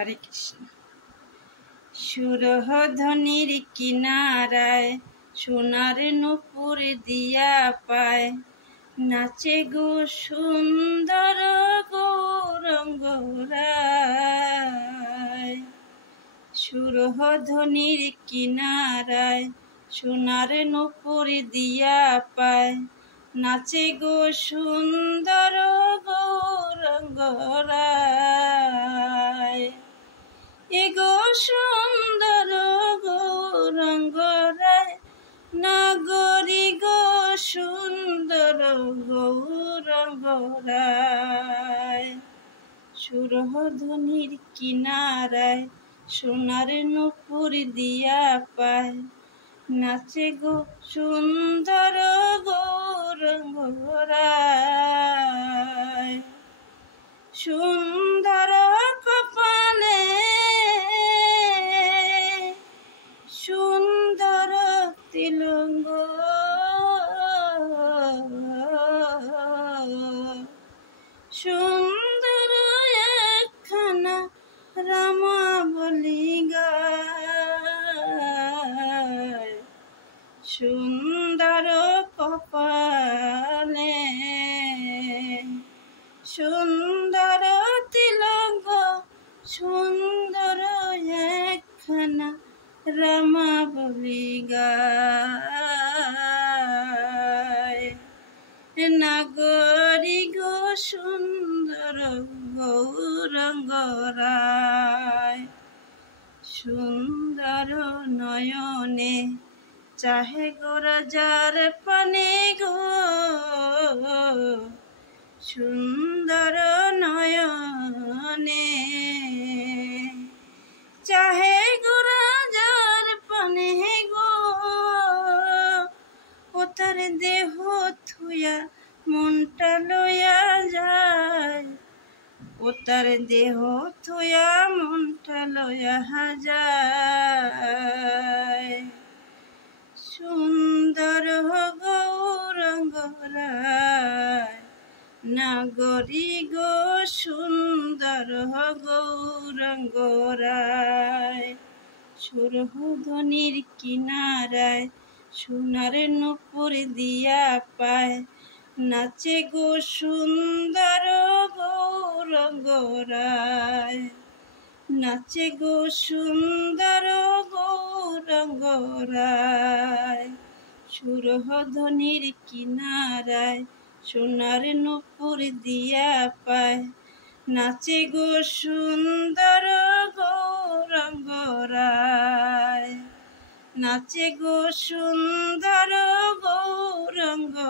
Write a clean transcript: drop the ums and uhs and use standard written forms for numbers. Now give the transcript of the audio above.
হরে কৃষ্ণ। সুরধ্বনির কিনারায় সোনার নূপুর দিয়া পায়, নাচে গো সুন্দর গৌরঙ্গরায়। সুরধ্বনির কিনারায় সোনার নূপুর দিয়া পায়, নাচে গো সুন্দর গৌরঙ্গরায়। এগো সুন্দর গৌরঙ্গরায়, নাগরী গো সুন্দর গৌরঙ্গরায়। সুরধ্বনির কিনারায় সোনার নূপুর দিয়া পায়, নাচে গো সুন্দর গৌরঙ্গরায়। সুন্দর কপালে সুন্দর তিলঙ্গ, সুন্দর একখানা রামাবলী গায়। সুন্দর কপালে সুন্দর তিলঙ্গ, সুন্দর একখানা রামাবলী গায়। নাগরী গো সুন্দর গৌরঙ্গরায়। সুন্দর নয়নে চাহে গো রাজার পানে গো, সুন্দর নয়নে চাহে গো রাজার পানে গো। ও তার দেহ থুয়া মনটা লইয়া যায়, ও তার দেহ থুয়া মনটা লইয়া যায়। সুন্দর গৌরঙ্গরায়, নাগরী গো সুন্দর গৌরঙ্গরায়। সুরধ্বনির কিনারায় সোনার নূপুর দিয়া পায়, নাচে গো সুন্দর গৌরঙ্গরায়। নাচে গো সুন্দর গৌরঙ্গরায়। সুরধ্বনির কিনারায় সোনার নূপুর দিয়া পায়, নাচে গো সুন্দর গৌরঙ্গরায়। নাচে গো সুন্দর গৌরঙ্গরায়।